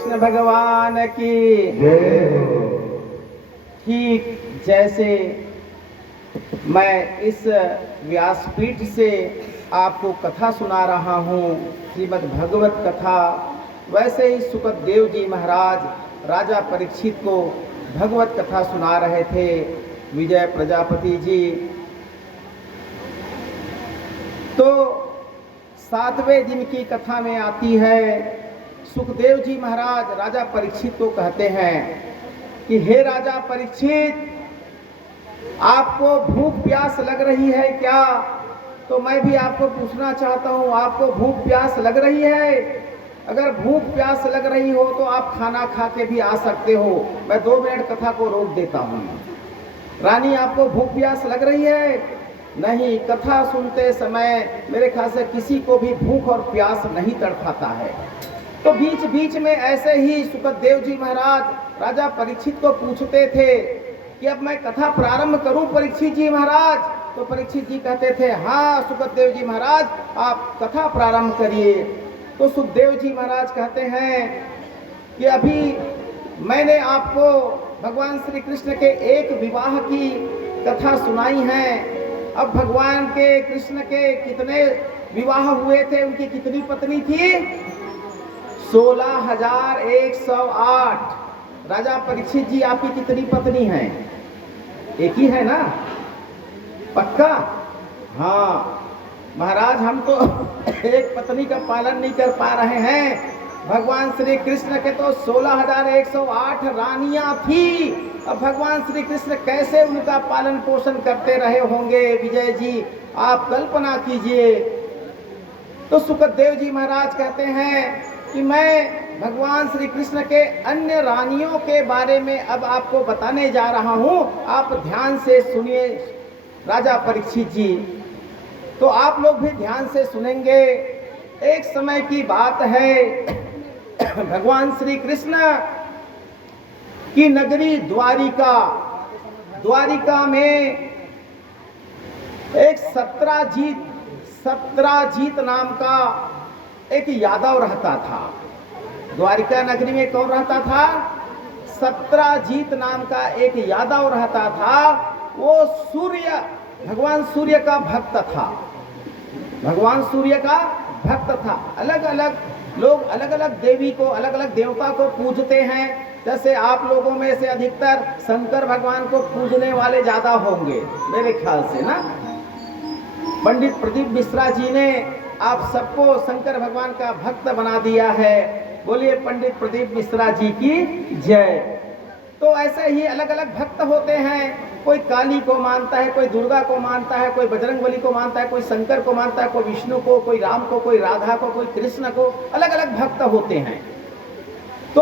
कृष्ण भगवान की जय हो। ठीक जैसे मैं इस व्यासपीठ से आपको कथा सुना रहा हूँ, श्रीमद् भगवत कथा, वैसे ही सुखदेव जी महाराज राजा परीक्षित को भगवत कथा सुना रहे थे। विजय प्रजापति जी तो 7वें दिन की कथा में आती है। सुखदेव जी महाराज राजा परीक्षित को कहते हैं कि हे राजा परीक्षित, आपको भूख प्यास लग रही है क्या? तो मैं भी आपको पूछना चाहता हूँ, आपको भूख प्यास लग रही है? अगर भूख प्यास लग रही हो तो आप खाना खा के भी आ सकते हो। मैं 2 मिनट कथा को रोक देता हूँ। रानी, आपको भूख प्यास लग रही है? नहीं, कथा सुनते समय मेरे ख्याल से किसी को भी भूख और प्यास नहीं तड़पाता है। तो बीच बीच में ऐसे ही सुखदेव जी महाराज राजा परीक्षित को पूछते थे कि अब मैं कथा प्रारंभ करूं परीक्षित जी महाराज? तो परीक्षित जी कहते थे, हाँ सुखदेव जी महाराज, आप कथा प्रारंभ करिए। तो सुखदेव जी महाराज कहते हैं कि अभी मैंने आपको भगवान श्री कृष्ण के एक विवाह की कथा सुनाई है। अब भगवान के कृष्ण के कितने विवाह हुए थे, उनकी कितनी पत्नी थी? 16,108। राजा परीक्षित जी, आपकी कितनी पत्नी हैं? एक ही है ना? पक्का? हाँ महाराज, हम तो एक पत्नी का पालन नहीं कर पा रहे हैं। भगवान श्री कृष्ण के तो 16,108 रानियां थी। अब भगवान श्री कृष्ण कैसे उनका पालन पोषण करते रहे होंगे? विजय जी, आप कल्पना कीजिए। तो सुखदेव जी महाराज कहते हैं कि मैं भगवान श्री कृष्ण के अन्य रानियों के बारे में अब आपको बताने जा रहा हूँ, आप ध्यान से सुनिए राजा परीक्षित जी। तो आप लोग भी ध्यान से सुनेंगे। एक समय की बात है, भगवान श्री कृष्ण की नगरी द्वारिका, द्वारिका में एक सत्राजीत नाम का एक यादव रहता था। द्वारिका नगरी में कौन रहता था? सत्राजीत नाम का एक यादव रहता था। वो भगवान सूर्य का भक्त था। भगवान सूर्य का भक्त था। अलग अलग लोग अलग अलग देवी को, अलग अलग देवता को पूजते हैं। जैसे आप लोगों में से अधिकतर शंकर भगवान को पूजने वाले ज्यादा होंगे मेरे ख्याल से ना। पंडित प्रदीप मिश्रा जी ने आप सबको शंकर भगवान का भक्त बना दिया है। बोलिए पंडित प्रदीप मिश्रा जी की जय। तो ऐसे ही अलग अलग भक्त होते हैं। कोई काली को मानता है, कोई दुर्गा को मानता है, कोई बजरंगबली को मानता है, कोई शंकर को मानता है, कोई विष्णु को, कोई राम को, कोई राधा को, कोई कृष्ण को। अलग अलग भक्त होते हैं।